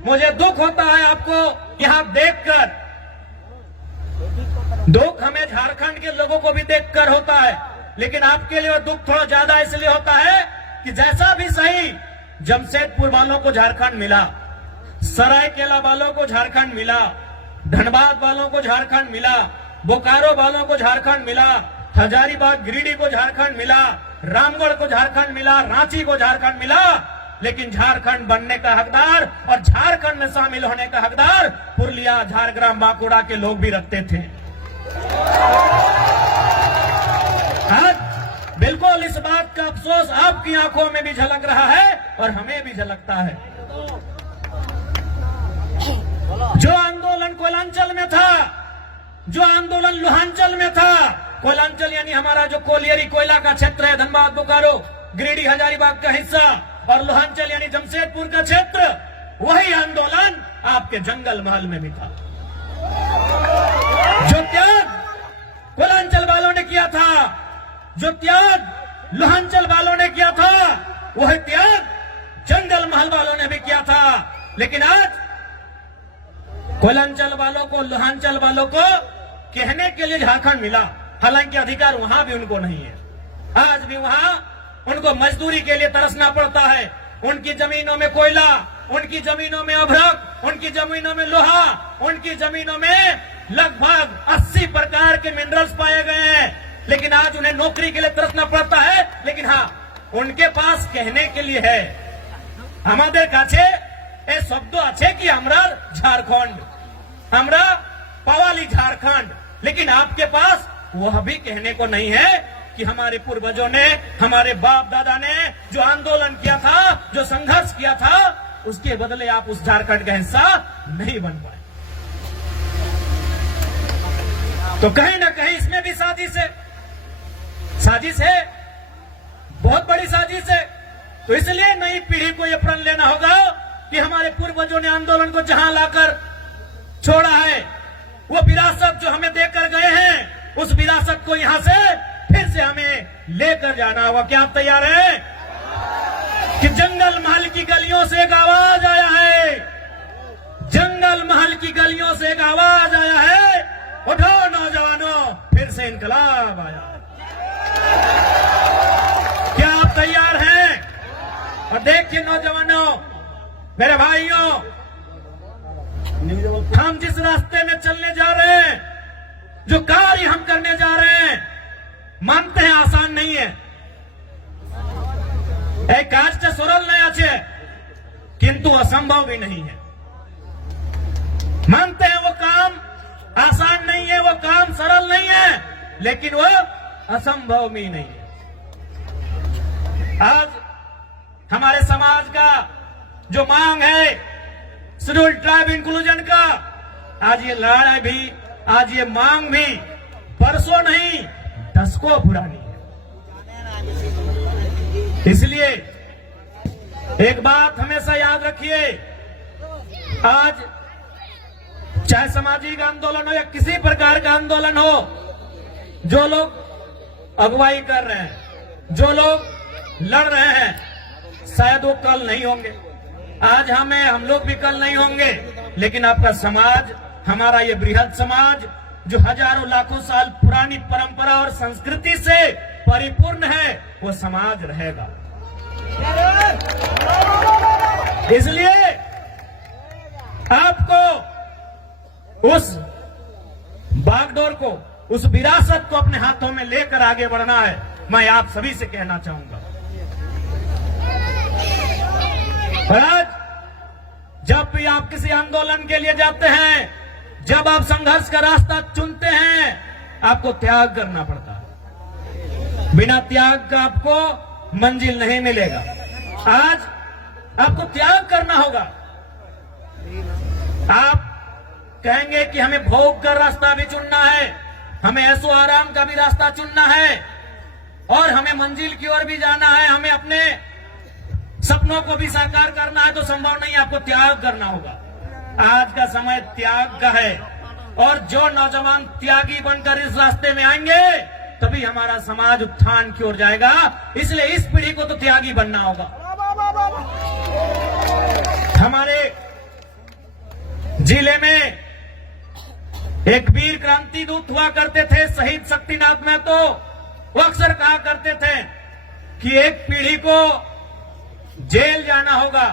मुझे दुख होता है आपको यहां देखकर, दुख हमें झारखंड के लोगों को भी देखकर होता है, लेकिन आपके लिए दुख थोड़ा ज्यादा इसलिए होता है कि जैसा भी सही जमशेदपुर वालों को झारखंड मिला, सरायकेला वालों को झारखंड मिला, धनबाद वालों को झारखंड मिला, बोकारो वालों को झारखंड मिला, हजारीबाग गिरिडीह को झारखंड मिला, रामगढ़ को झारखंड मिला, रांची को झारखंड मिला, लेकिन झारखंड बनने का हकदार और झारखंड में शामिल होने का हकदार पुरुलिया, झारग्राम, बांकुड़ा के लोग भी रखते थे। आज बिल्कुल इस बात का अफसोस आपकी आंखों में भी झलक रहा है और हमें भी झलकता है। जो आंदोलन कोयलांचल में था, जो आंदोलन लोहांचल में था, कोयलांचल यानी हमारा जो कोलियरी कोयला का क्षेत्र है, धनबाद, बोकारो, गिरिडीह, हजारीबाग का हिस्सा, और लोहांचल यानी जमशेदपुर का क्षेत्र, वही आंदोलन आपके जंगल महल में भी था। जो त्याग कोयलांचल वालों ने किया था, जो त्याग लोहांचल वालों ने किया था, वही त्याग जंगल महल वालों ने भी किया था। लेकिन आज कोयलांचल वालों को, लोहांचल वालों को कहने के लिए झारखंड मिला, हालांकि अधिकार वहां भी उनको नहीं है। आज भी वहां उनको मजदूरी के लिए तरसना पड़ता है। उनकी जमीनों में कोयला, उनकी जमीनों में अभ्रक, उनकी जमीनों में लोहा, उनकी जमीनों में लगभग 80 प्रकार के मिनरल्स पाए गए हैं, लेकिन आज उन्हें नौकरी के लिए तरसना पड़ता है। लेकिन हाँ, उनके पास कहने के लिए है, हमारे काछे ए शब्द अच्छे कि हमरा झारखंड, हमरा पवाली झारखंड, लेकिन आपके पास वह भी कहने को नहीं है कि हमारे पूर्वजों ने, हमारे बाप दादा ने जो आंदोलन किया था, जो संघर्ष किया था, उसके बदले आप उस झारखंड का हिस्सा नहीं बन पाए। तो कहीं ना कहीं इसमें भी साजिश है, साजिश है, बहुत बड़ी साजिश है। तो इसलिए नई पीढ़ी को यह प्रण लेना होगा कि हमारे पूर्वजों ने आंदोलन को जहां लाकर छोड़ा है, वो विरासत जो हमें देकर गए हैं, उस विरासत को यहां से फिर से हमें लेकर जाना होगा। क्या आप तैयार हैं? कि जंगल महल की गलियों से एक आवाज आया है, जंगल महल की गलियों से एक आवाज आया है, उठो नौजवानों, फिर से इनकलाब आया। क्या आप तैयार हैं? और देखिए नौजवानों, मेरे भाइयों, हम जिस रास्ते में चलने जा रहे हैं, जो कार्य हम करने जा रहे हैं, मानते हैं आसान नहीं है, एक काज से सरल नहीं आछे, किंतु असंभव भी नहीं है। मानते हैं वो काम आसान नहीं है, वो काम सरल नहीं है, लेकिन वो असंभव भी नहीं है। आज हमारे समाज का जो मांग है शेड्यूल ट्राइब इंक्लूजन का, आज ये लड़ाई भी, आज ये मांग भी परसों नहीं दशकों पुरानी है। इसलिए एक बात हमेशा याद रखिए, आज चाहे सामाजिक आंदोलन हो या किसी प्रकार का आंदोलन हो, जो लोग अगुवाई कर रहे हैं, जो लोग लड़ रहे हैं, शायद वो कल नहीं होंगे, आज हम लोग भी कल नहीं होंगे, लेकिन आपका समाज, हमारा ये बृहद समाज जो हजारों लाखों साल पुरानी परंपरा और संस्कृति से परिपूर्ण है, वो समाज रहेगा। इसलिए आपको उस बागडोर को, उस विरासत को अपने हाथों में लेकर आगे बढ़ना है। मैं आप सभी से कहना चाहूंगा, और आज जब भी आप किसी आंदोलन के लिए जाते हैं, जब आप संघर्ष का रास्ता चुनते हैं, आपको त्याग करना पड़ता है। बिना त्याग का आपको मंजिल नहीं मिलेगा। आज आपको त्याग करना होगा। आप कहेंगे कि हमें भोग का रास्ता भी चुनना है, हमें ऐसो आराम का भी रास्ता चुनना है, और हमें मंजिल की ओर भी जाना है, हमें अपने सपनों को भी साकार करना है, तो संभव नहीं, आपको त्याग करना होगा। आज का समय त्याग का है, और जो नौजवान त्यागी बनकर इस रास्ते में आएंगे, तभी हमारा समाज उत्थान की ओर जाएगा। इसलिए इस पीढ़ी को तो त्यागी बनना होगा। हमारे जिले में एक वीर क्रांति दूत हुआ करते थे शहीद शक्तिनाथ महतो। वो अक्सर कहा करते थे कि एक पीढ़ी को जेल जाना होगा,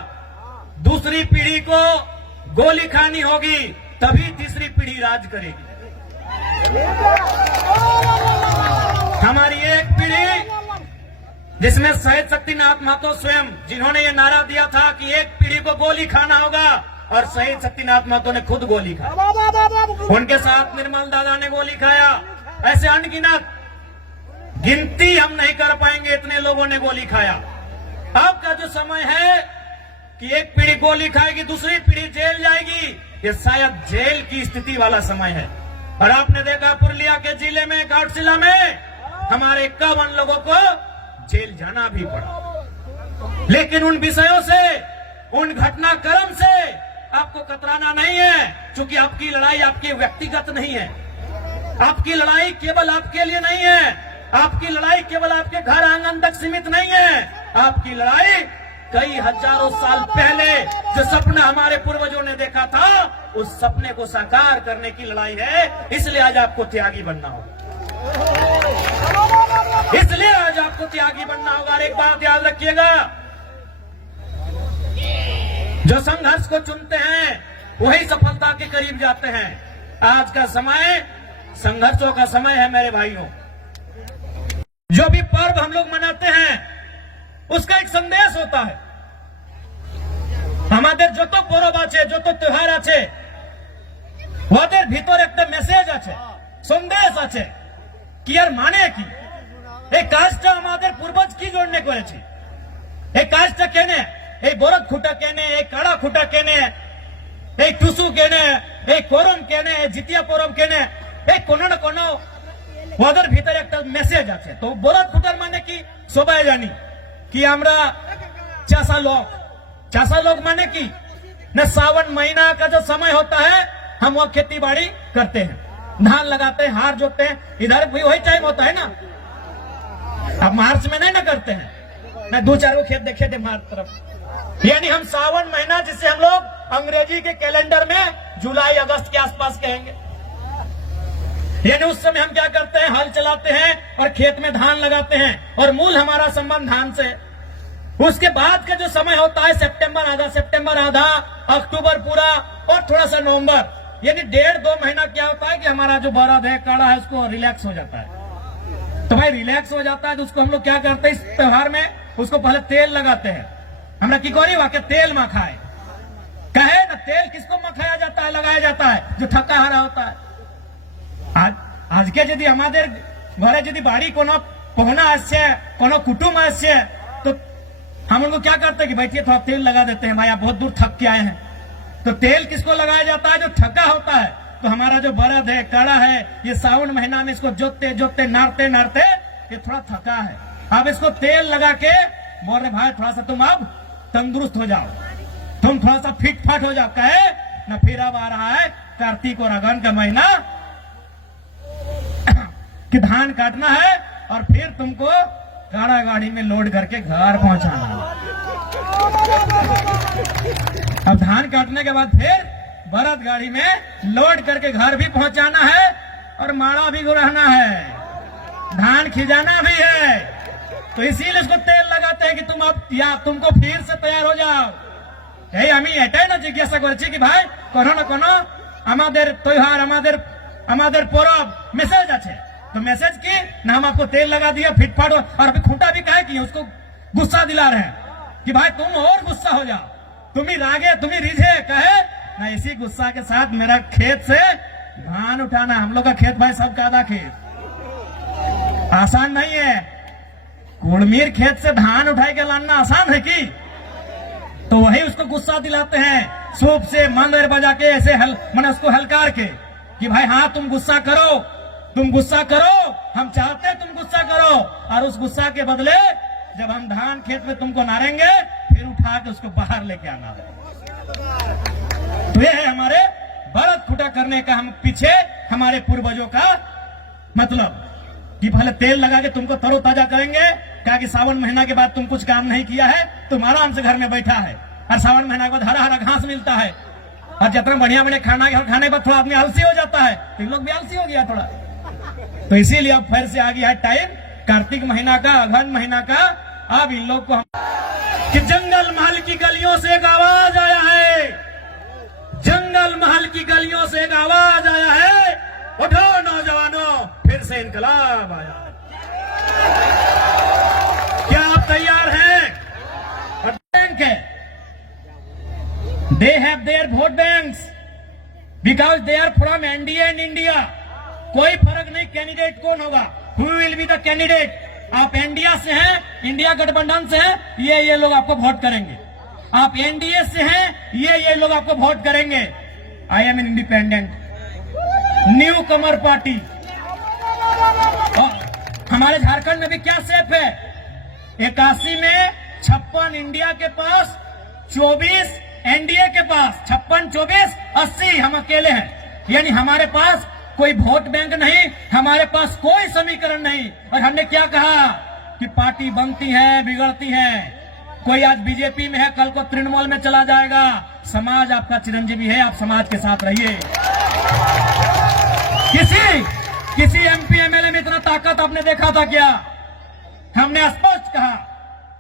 दूसरी पीढ़ी को गोली खानी होगी, तभी तीसरी पीढ़ी राज करेगी। हमारी एक पीढ़ी जिसमें शहीद शक्तिनाथ महतो स्वयं, जिन्होंने ये नारा दिया था कि एक पीढ़ी को गोली खाना होगा, और शहीद शक्तिनाथ महतो ने खुद गोली खाई। उनके साथ निर्मल दादा ने गोली खाया। ऐसे अनगिनत, गिनती हम नहीं कर पाएंगे, इतने लोगों ने गोली खाया। अब का जो समय है कि एक पीढ़ी गोली खाएगी, दूसरी पीढ़ी जेल जाएगी, ये शायद जेल की स्थिति वाला समय है। और आपने देखा पुरुलिया के जिले में, घाटशिला में हमारे 51 लोगों को जेल जाना भी पड़ा। लेकिन उन विषयों से, उन घटनाक्रम से आपको कतराना नहीं है, क्योंकि आपकी लड़ाई आपकी व्यक्तिगत नहीं है। आपकी लड़ाई केवल आपके लिए नहीं है, आपकी लड़ाई केवल आपके घर आंगन तक सीमित नहीं है। आपकी लड़ाई कई हजारों साल पहले जो सपना हमारे पूर्वजों ने देखा था, उस सपने को साकार करने की लड़ाई है। इसलिए आज आपको त्यागी बनना होगा, इसलिए आज आपको त्यागी बनना होगा। और एक बात याद रखिएगा, जो संघर्ष को चुनते हैं वही सफलता के करीब जाते हैं। आज का समय संघर्षों का समय है मेरे भाइयों। जो भी पर्व हम लोग मनाते हैं उसका एक संदेश होता है। हमारे जो तो पर्व आछे, जो तो त्योहार आछे, ওদের ভিতর একটা মেসেজ আছে, সন্দেশ আছে কি আর মানে কি, এই কাজটা আমাদের পূর্বজ কি জন্য করেছে, এই কাজটা কেনে, এই বরদ খুঁটা কেনে, এই কাড়া খুঁটা কেনে, এই টুসু কেনে, এই করম কেনে, জিতিয়া পরব কেনে, এই কোনো না কোনো ওদের ভিতরে একটা মেসেজ আছে। তো বরদ খুঁটার মানে কি সবাই জানি कि আমরা चासा लोग माने की न सावन महीना का जो समय होता है हम वो खेती बाड़ी करते हैं, धान लगाते हैं, हार जोतते हैं। इधर भी वही टाइम होता है ना। अब मार्च में नहीं ना करते हैं, मैं 2-4 खेत देखे थे मार्च तरफ। यानी हम सावन महीना, जिसे हम लोग अंग्रेजी के कैलेंडर में जुलाई अगस्त के आसपास कहेंगे, यानी उस समय हम क्या करते हैं, हल चलाते हैं और खेत में धान लगाते हैं, और मूल हमारा संबंध धान से। उसके बाद का जो समय होता है सितंबर आधा, अक्टूबर पूरा, और थोड़ा सा नवंबर, यानी 1.5-2 महीना क्या होता है कि हमारा जो बरद है, काड़ा है, उसको रिलैक्स हो जाता है। तो भाई रिलैक्स हो जाता है तो उसको हम लोग क्या करते हैं, इस त्योहार में उसको पहले तेल लगाते हैं। हमरा की कोरी वाके तेल मखाए कहे ना, तेल किसको मखाया जाता है, लगाया जाता है, जो थका हारा होता है। आज के यदि हमारे घरे यदि बाड़ी कोनो पहुना आसे, कोनो कुटुंब आसे, तो हम उनको क्या करते हैं कि बैठिए थोड़ा तेल लगा देते हैं, भाई आप बहुत दूर थक के आए हैं। तो तेल किसको लगाया जाता है, जो थका होता है। तो हमारा जो बरद है, काड़ा है, ये सावन महीना में इसको जोतते जोतते नारते नारते ये थोड़ा थका है। अब इसको तेल लगा के बोल रहे भाई थोड़ा सा तुम अब तंदुरुस्त हो जाओ, तुम थोड़ा सा फिट फाट हो जाओ। कहे ना, फिर अब आ रहा है कार्तिक और अगन का महीना कि धान काटना है और फिर तुमको काड़ा गाड़ी में लोड करके घर पहुंचाना है। अब धान काटने के बाद फिर बरद गाड़ी में लोड करके घर भी पहुंचाना है, और माड़ा भी गुराना है, धान खिजाना भी है। तो इसीलिए इसको तेल लगाते हैं कि तुम अब या तुमको फिर से तैयार हो जाओ। यही हमें एटाई ना जिज्ञासा करছি कि भाई कोनो ना कोनो আমাদের त्योहार, আমাদের परब मेसेज আছে। तो मैसेज की ना, हम आपको तेल लगा दिया फिटफाट, और अभी खूंटा भी कहे कि उसको गुस्सा दिला रहे हैं कि भाई तुम और गुस्सा हो जाओ, तुम ही रागे, तुम ही रिझे। कहे ना, इसी गुस्सा के साथ मेरा खेत से धान उठाना, हम लोग का खेत भाई सबका आधा खेत, आसान नहीं है। कुड़मीर खेत से धान उठाई के लाना आसान है कि? तो वही उसको गुस्सा दिलाते हैं, सूप से मंदिर बजा के ऐसे मैंने उसको हलकार के कि भाई हाँ तुम गुस्सा करो, तुम गुस्सा करो, हम चाहते तुम गुस्सा करो, और उस गुस्सा के बदले जब हम धान खेत में तुमको नारेंगे, फिर उठा के उसको बाहर लेके आना। तो ये है हमारे बरद खुटा करने का, हम पीछे हमारे पूर्वजों का मतलब कि पहले तेल लगा के तुमको तरोताजा करेंगे। क्या कि सावन महीना के बाद तुम कुछ काम नहीं किया है, तुम आराम से घर में बैठा है, और सावन महीना के बाद हरा हरा घास मिलता है, और जितना बढ़िया बढ़िया खाना खाने पर थोड़ा आदमी आलसी हो जाता है, तो इन लोग भी आलसी हो गया थोड़ा। तो इसीलिए अब फिर से आ गया है टाइम कार्तिक महीना का, अगहन महीना का। अब इन लोग को कि जंगल महल की गलियों से एक आवाज आया है, जंगल महल की गलियों से एक आवाज आया है, उठो नौजवानों, फिर से इनकलाब आया। क्या आप तैयार हैं? बैंक है, they have their vote banks because they are from NDA in India. कोई फर्क नहीं कैंडिडेट कौन होगा, who will be the candidate. आप इंडिया से हैं, इंडिया गठबंधन से हैं, ये लोग आपको वोट करेंगे। आप एनडीए से हैं, ये लोग आपको वोट करेंगे। I am an independent new Qamar party. हमारे झारखंड में भी क्या सेफ है, 81 में 56 इंडिया के पास, 24 एनडीए के पास, 56, 24, 80 हम अकेले हैं। यानी हमारे पास कोई वोट बैंक नहीं, हमारे पास कोई समीकरण नहीं। और हमने क्या कहा कि पार्टी बनती है, बिगड़ती है। कोई आज बीजेपी में है, कल को तृणमूल में चला जाएगा। समाज आपका चिरंजीवी है, आप समाज के साथ रहिए। किसी एमपी एमएलए में इतना ताकत आपने देखा था क्या? हमने स्पष्ट कहा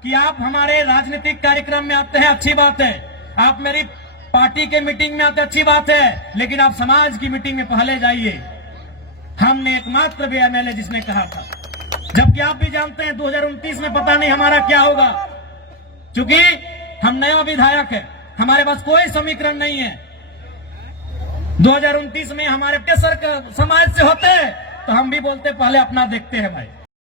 कि आप हमारे राजनीतिक कार्यक्रम में आते हैं, अच्छी बात है। आप मेरी पार्टी के मीटिंग में आते, अच्छी बात है, लेकिन आप समाज की मीटिंग में पहले जाइए। हमने एकमात्र भी एमएलए जिसने कहा था, जबकि आप भी जानते हैं 2029 में पता नहीं हमारा क्या होगा, क्योंकि हम नया विधायक है, हमारे पास कोई समीकरण नहीं है। 2029 में हमारे केसर समाज से होते तो हम भी बोलते पहले अपना देखते हैं भाई।